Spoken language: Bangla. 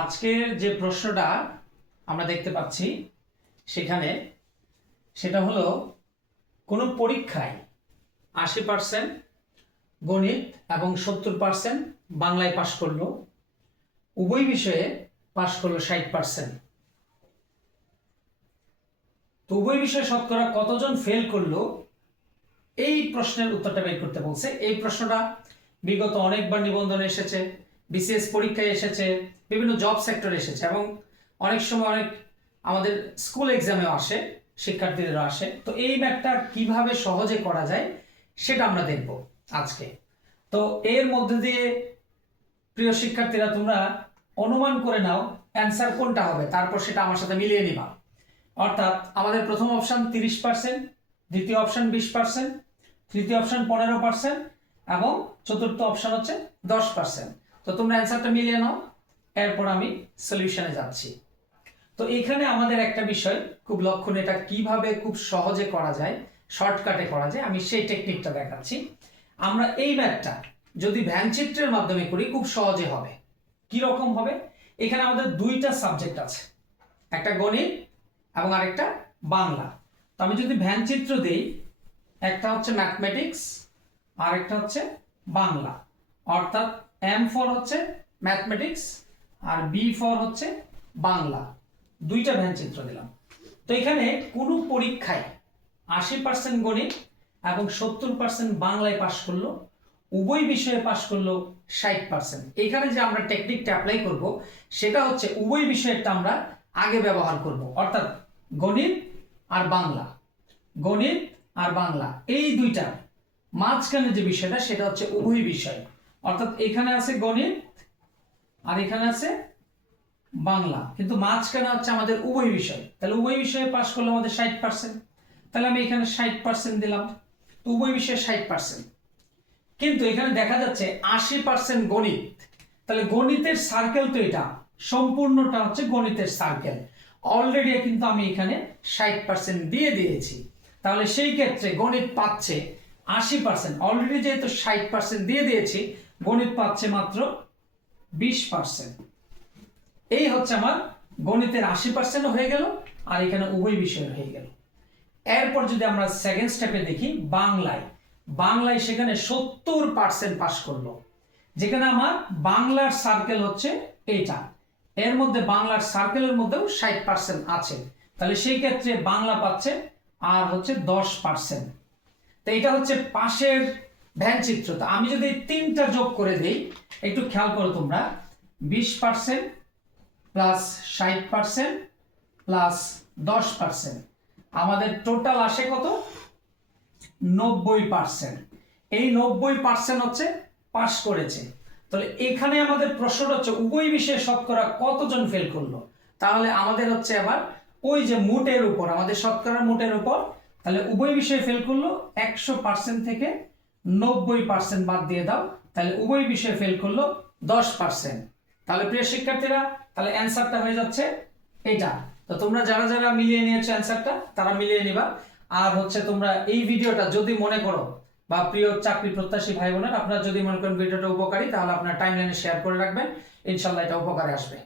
আজকের যে প্রশ্নটা আমরা দেখতে পাচ্ছি সেটা হলো কোনো পরীক্ষায় ৮০% গণিত এবং ৭০% বাংলায় পাশ করলো, উভয় বিষয়ে পাশ করলো ৬০%। তো উভয় বিষয়ে শতকরা কতজন ফেল করলো এই প্রশ্নের উত্তরটা বের করতে বলছে। এই প্রশ্নটা বিগত অনেকবার নিবন্ধনে এসেছে, বিসিএস পরীক্ষায় এসেছে, বিভিন্ন জব সেক্টরে এসেছে এবং অনেক সময় অনেক আমাদের স্কুল এক্সামেও আসে, শিক্ষার্থীদেরও আসে। তো এই ম্যাথটা কিভাবে সহজে করা যায় সেটা আমরা দেখব আজকে। তো এর মধ্যে দিয়ে প্রিয় শিক্ষার্থীরা তোমরা অনুমান করে নাও অ্যান্সার কোনটা হবে, তারপর সেটা আমার সাথে মিলিয়ে নিবা। অর্থাৎ আমাদের প্রথম অপশন 30%, দ্বিতীয় অপশন 20%, তৃতীয় অপশন 15% এবং চতুর্থ অপশন হচ্ছে 10%। তো তোমরা অ্যান্সারটা মিলিয়ে নাও, এরপর আমি সলিউশনে যাচ্ছি। তো এখানে আমাদের একটা বিষয় খুব লক্ষণীয়, এটা কিভাবে খুব সহজে করা যায়, শর্টকাটে করা যায়, আমি সেই টেকনিকটা দেখাচ্ছি। আমরা এই ম্যাথটা যদি ভ্যানচিত্রের মাধ্যমে করি খুব সহজে হবে। কি রকম হবে? এখানে আমাদের দুইটা সাবজেক্ট আছে, একটা গণিত এবং আরেকটা বাংলা। তো আমি যদি ভ্যানচিত্র দেই, একটা হচ্ছে ম্যাথমেটিক্স আর একটা হচ্ছে বাংলা, অর্থাৎ এম ফর হচ্ছে ম্যাথমেটিক্স আর বি ফর হচ্ছে বাংলা, দুইটা ভ্যানচিত্র দিলাম। তো এখানে কোনো পরীক্ষায় ৮০% গণিত এবং ৭০% বাংলায় পাশ করলো, উভয় বিষয়ে পাশ করলো ৬০%। এখানে যে আমরা টেকনিকটা অ্যাপ্লাই করব সেটা হচ্ছে উভয় বিষয়টা আমরা আগে ব্যবহার করব, অর্থাৎ গণিত আর বাংলা, গণিত আর বাংলা এই দুইটা মাঝখানে যে বিষয়টা সেটা হচ্ছে উভয় বিষয়। অর্থাৎ এখানে আছে গণিত আর এখানে আছে বাংলা, কিন্তু মাঝখানে হচ্ছে আমাদের উভয় বিষয়। তাহলে উভয় বিষয়ে পাশ করলে আমাদের ৬০%, তাহলে আমি এখানে ৬০% দিলাম। তো উভয় বিষয়ে ৬০%, কিন্তু এখানে দেখা যাচ্ছে ৮০% গণিত, তাহলে গণিতের সার্কেল তো এটা সম্পূর্ণটা হচ্ছে গণিতের সার্কেল, অলরেডি কিন্তু আমি এখানে ৬০% দিয়ে দিয়েছি। তাহলে সেই ক্ষেত্রে গণিত পাচ্ছে ৮০%, অলরেডি যেহেতু ৬০% দিয়ে দিয়েছি, গণিত পাচ্ছে মাত্র 20%। এই হচ্ছে আমার গণিতের ৮০% হয়ে গেল আর এখানে উভয় বিষয় হয়ে গেল। এরপর যদি আমরা সেকেন্ড স্টেপে দেখি, বাংলায় সেখানে ৭০% পাস করলো, যেখানে আমার বাংলার সার্কেল হচ্ছে এইটা, এর মধ্যে বাংলার সার্কেলের মধ্যেও ৬০% আছে, তাহলে সেই ক্ষেত্রে বাংলা পাচ্ছে আর হচ্ছে 10%। তো এটা হচ্ছে পাশের ভ্যানচিত্র। তো আমি যদি তিনটা যোগ করে দেই, একটু খেয়াল করো তোমরা, 20% প্লাস ৬০% প্লাস 10%, আমাদের টোটাল আসে কত? 90%। এই 90% হচ্ছে পাস করেছে। তাহলে এখানে আমাদের প্রশ্নটা হচ্ছে উভয় বিষয়ে শতকরা কতজন ফেল করলো। তাহলে আমাদের হচ্ছে আবার ওই যে মোটের উপর, আমাদের শতকরা মোটের উপর, তাহলে উভয় বিষয়ে ফেল করলো 100% থেকে 90% বাদ দিয়ে দাও, তাহলে উভয় বিষয়ে ফেল করলো 10%। তাহলে প্রিয় শিক্ষার্থীরা, তাহলে অ্যান্সারটা হয়ে যাচ্ছে এটা। তো তোমরা যারা যারা মিলিয়ে নিয়েছো অ্যান্সারটা, তারা মিলিয়ে নিবা। আর হচ্ছে তোমরা এই ভিডিওটা যদি মনে করো, বা প্রিয় চাকরি প্রত্যাশী ভাই বোনেরা, আপনারা যদি মনে করেন ভিডিওটা উপকারী, তাহলে আপনার টাইমলাইনে শেয়ার করে রাখবেন, ইনশাআল্লাহ এটা উপকারে আসবে।